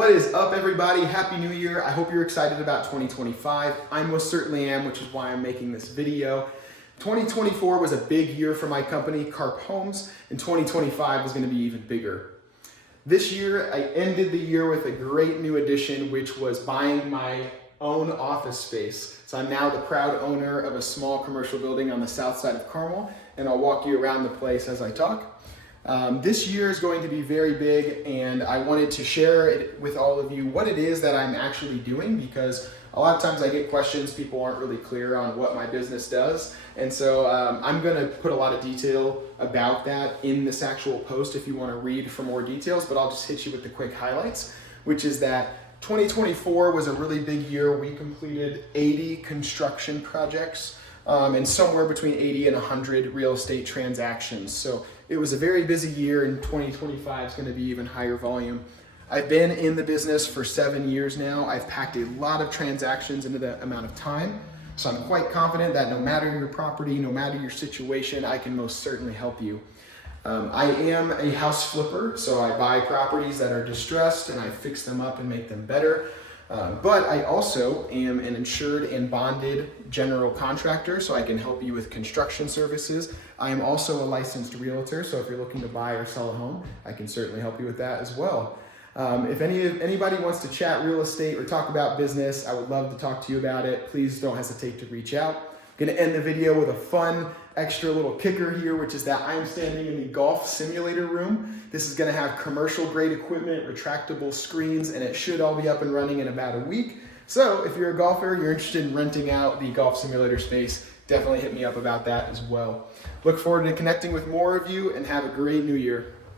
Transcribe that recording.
What is up, everybody? Happy New Year. I hope you're excited about 2025. I most certainly am, which is why I'm making this video. 2024 was a big year for my company, CarpHomes, and 2025 was going to be even bigger. This year, I ended the year with a great new addition, which was buying my own office space. So I'm now the proud owner of a small commercial building on the south side of Carmel, and I'll walk you around the place as I talk. This year is going to be very big, and I wanted to share it with all of you what it is that I'm actually doing, because a lot of times I get questions, people aren't really clear on what my business does, and so I'm going to put a lot of detail about that in this actual post if you want to read for more details, but I'll just hit you with the quick highlights, which is that 2024 was a really big year. We completed 80 construction projects and somewhere between 80 and 100 real estate transactions. So it was a very busy year, and 2025 is going to be even higher volume. I've been in the business for 7 years now. I've packed a lot of transactions into that amount of time. So I'm quite confident that no matter your property, no matter your situation, I can most certainly help you. I am a house flipper, so I buy properties that are distressed and I fix them up and make them better. But I also am an insured and bonded general contractor, so I can help you with construction services. I am also a licensed realtor, so if you're looking to buy or sell a home, I can certainly help you with that as well. If anybody wants to chat real estate or talk about business, I would love to talk to you about it. Please don't hesitate to reach out. I'm going to end the video with a fun extra little kicker here, which is that I'm standing in the golf simulator room. This is going to have commercial grade equipment, retractable screens, and it should all be up and running in about a week. So if you're a golfer, you're interested in renting out the golf simulator space, definitely hit me up about that as well. Look forward to connecting with more of you, and have a great new year.